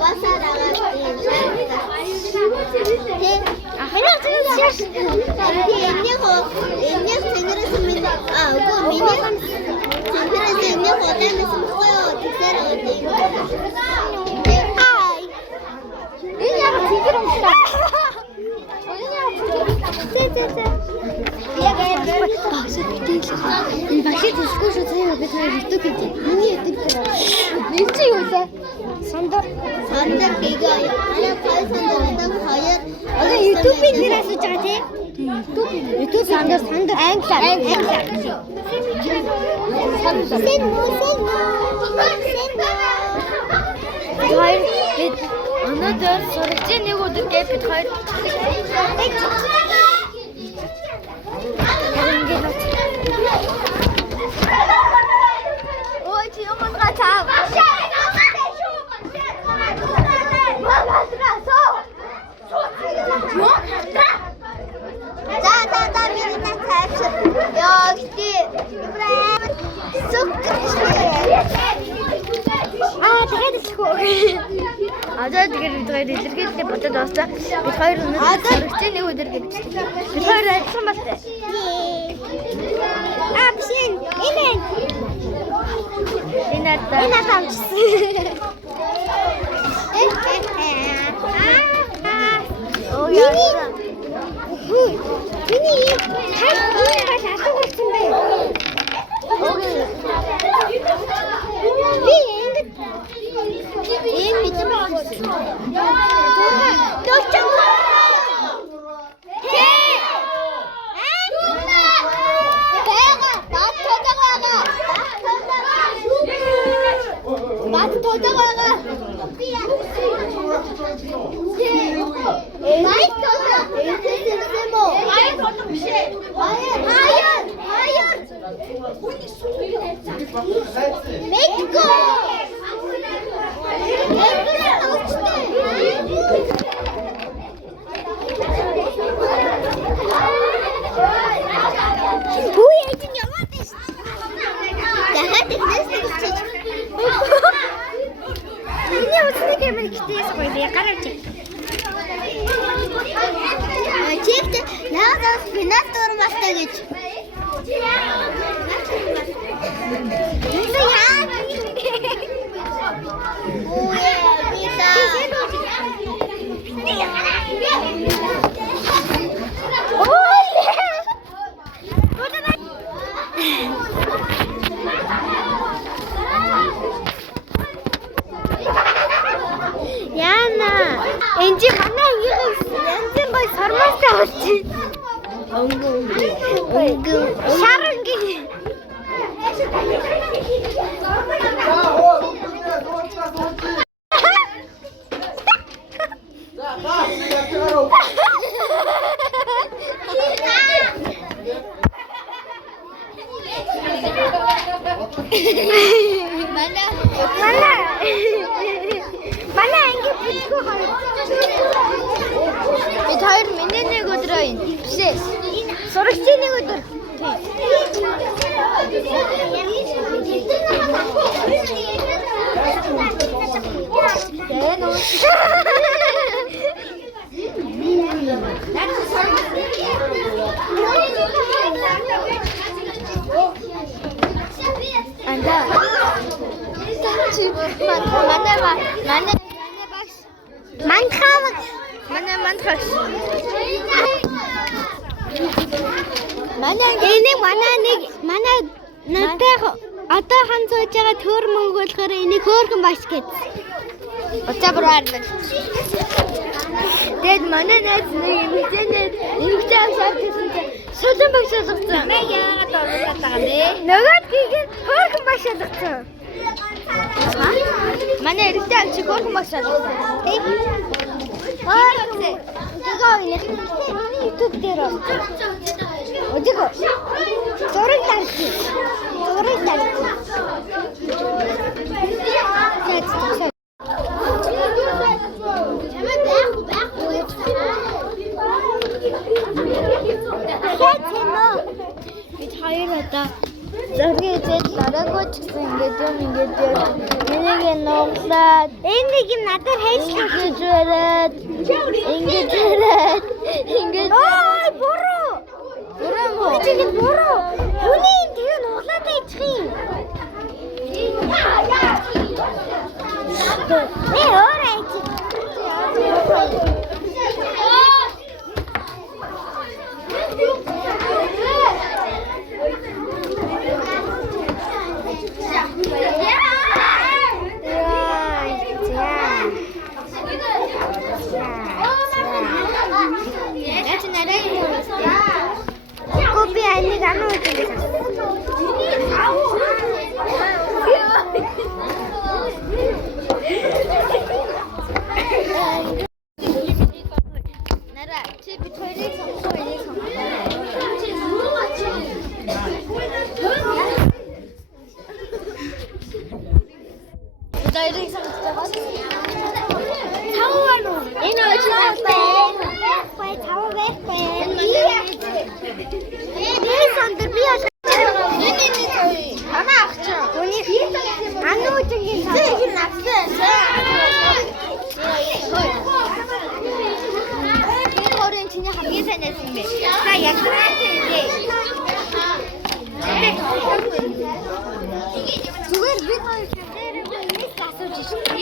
аваасаар агаад ахнаа зэвс энэх тэнгэрээс минь үгүй миний тэнгэрээс энэх удаанаас мөхөө тэгсээр аваад энэ яг тэгэр юмшаа энэ багшид хэлэхгүй шүү цаа бид хоёр YouTube гэж. Миний YouTube дээр. Нэг чи юу вэ? Сандар гээгээ. Аяа гай сандар надад хоёр. Одоо YouTube-ийн нэрээс үж байгаа тий? YouTube сандар англиар. Хоёр бид өнөөдөр сургуулийн нэг өдөр гээд бид хоёр ой чи юмас гацаа. За миний цаач. Яа гти. Тэгээд хэлэхгүй. Тэгээд бид хоёр илэрхийлэлээ бодоод авсан. Бид хоёр өнөөдөр сургуулийн нэг өдөр гэж. Бид хоёр ажилласан бастай. Апшин. Имэн. Энэ тамчсан. Миний хай энэ бас асуусан бэ. Би ийм мэдэн болсон. Төвчөн. Энжи манай янзын гой сормоостой болчих. Өнгө шаранги. Манай анги битгүү хоёр. Бид хоёр миний нэг өдөр байна. Бишээ. Сурагчийн нэг өдөр. Анда. Манай мантрагш. Манай надтай одоо хан сууж байгаа төр мөнгөлөхөр энийг хөөрхөн баш гэж. Утабраар. Тэгэд манай найз нэг эмэгтэй аваад гэсэн чинь солон багш болгоцсон. Яагаад оруулаад байгаа бэ? Нөгөөд гигээр хөөрхөн баш болгоцсон. Манай эрэгтэй авч хөөрхөн баш болгоцсон. Тэг. Миний YouTube дээр Одиго. Зураг тарьчих. Бид хоёр одоо зургийг үзээд дараагүй ч гэсэн ингээд энийг нуглаад энийг надад хэлж өгөөд ингэж ой буруу муу чигэд буруу юуний тэгээ нуглаад ичих юм nee ora iчих Kopi ini kamu itu Nara, çiğ bir tuvalet 진짜 감기 생겼는데. 나 약간한테 이제. 그걸 왜 가서 주시는 거지?